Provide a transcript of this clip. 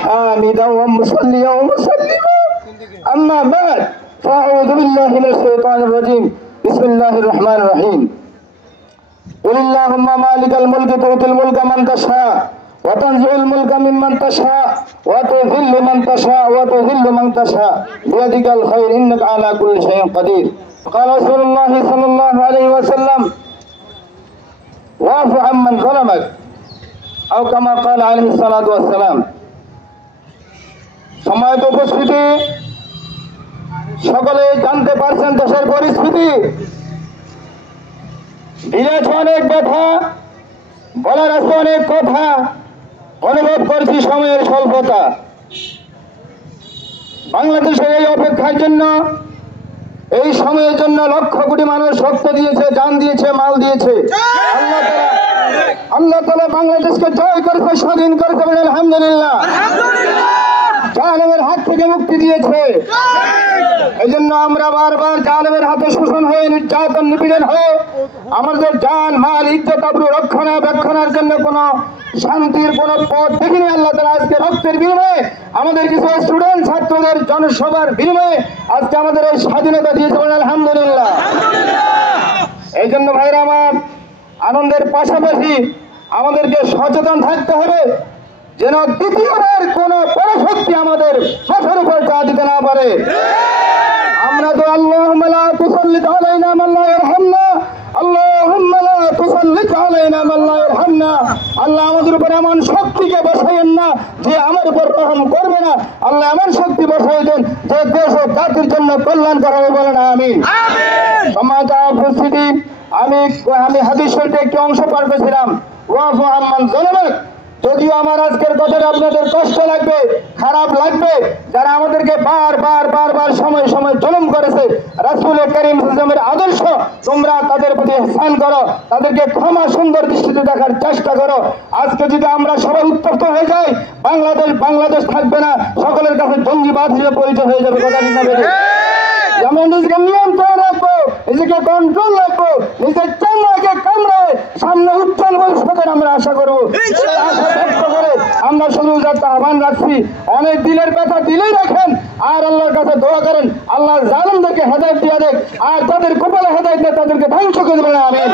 حامدا ومصليا ومسلما أما بعد فأعوذ بالله من الشيطان الرجيم بسم الله الرحمن الرحيم قل اللهم مالك الملك تؤتي الملك من تشاء وتنزع الملك ممن تشاء وتذل من تشاء وتذل من تشاء بيدك الخير إنك على كل شيء قدير قال رسول الله صلى الله عليه وسلم واعف عمن ظلمك أو كما قال عليه الصلاة والسلام সম্মানিত উপস্থিতি সকলে জানতে পারছেন দেশের পরিস্থিতি বিরাট অনেক ব্যথা বলার আছে অনেক কথা অনুভব করছি সময়ের স্বল্পতা বাংলাদেশের এই অপেক্ষার জন্য এই সময়ের জন্য লক্ষ কোটি মানুষ রক্ত দিয়েছে জান দিয়েছে মাল দিয়েছে আল্লাহ তাআলা বাংলাদেশকে জয় করেছে স্বাধীন করেছে আলহামদুলিল্লাহ জালেমের হাত থেকে মুক্তি দিয়েছে এই জন্য আমরা বারবার জালেমের হাতে শোষণ হয়ে নির্যাতন নিপীড়ন হয়ে আমাদের জান মাল ইজ্জত আবরু রক্ষণাবেক্ষণের জন্য কোনো শান্তির কোনো পথ দেখিনি আল্লাহ তাআলা আজকে রক্তের বিনিময়ে আমাদের কিছু স্টুডেন্ট ছাত্রদের জনসভার বিনিময়ে আজকে আমাদের এই স্বাধীনতা দিয়েছে আলহামদুলিল্লাহ এই জন্য ভাইরা আমার আনন্দের পাশাপাশি আমাদেরকে সচেতন থাকতে হবে যেন দ্বিতীয়বার কোন পরশক্তি আমাদের মাথার উপর চা দিতে না পারে আমরা তো আল্লাহুম্মা লা তুসাল্লিত আলাইনা মান লা ইয়ারহামনা আল্লাহুম্মা লা তুসাল্লিত আলাইনা মান লা ইয়ারহামনা আল্লাহ আমাদের উপর এমন শক্তিকে বসাইয়েন না যে আমার উপর রহম করবে না আল্লাহ এমন শক্তি বসাই দেন যে দেশ ও জাতির জন্য কল্যাণকর হবে বলেন আমিন সম্মানিত উপস্থিতি আমি হাদিস শরীফে একটি অংশ পাঠ করেছিলাম ওয়াফু আম্মান যালামাক যদিও আমার আজকের কথাটা আপনাদের কষ্ট লাগবে খারাপ লাগবে যারা আমাদেরকে বারবার সময় জুলুম করেছে রাসূল করিম সাল্লাল্লাহু আদর্শ তোমরা তাদের প্রতি ইহসান করো তাদেরকে ক্ষমা সুন্দর দৃষ্টিতে দেখার চেষ্টা করো আজকে যদি আমরা সবাই উত্তপ্ত হয়ে যাই বাংলাদেশ থাকবে না সকলের কাছে জঙ্গিবাদ হিসেবে পরিচয় হয়ে যাবে কথা ঠিক না আমরা নিজেকে নিয়ন্ত্রণ রাখবো নিজেকে কন্ট্রোল রাখবো নিজের চামড়াকে কামড়ে সামনে উজ্জ্বল ভবিষ্যতের আমরা আশা করবো আশা ব্যক্ত করে আমরা শুধু যাতে আহ্বান রাখছি অনেক দিলের কথা দিলেই রাখেন আর আল্লাহর কাছে দোয়া করেন আল্লাহ জালেমদেরকে হেদায়েত দিয়ে দেখ আর তাদের কপালে হেদায়েত দিয়ে তাদেরকে ধ্বংস করে দেবেন আমিন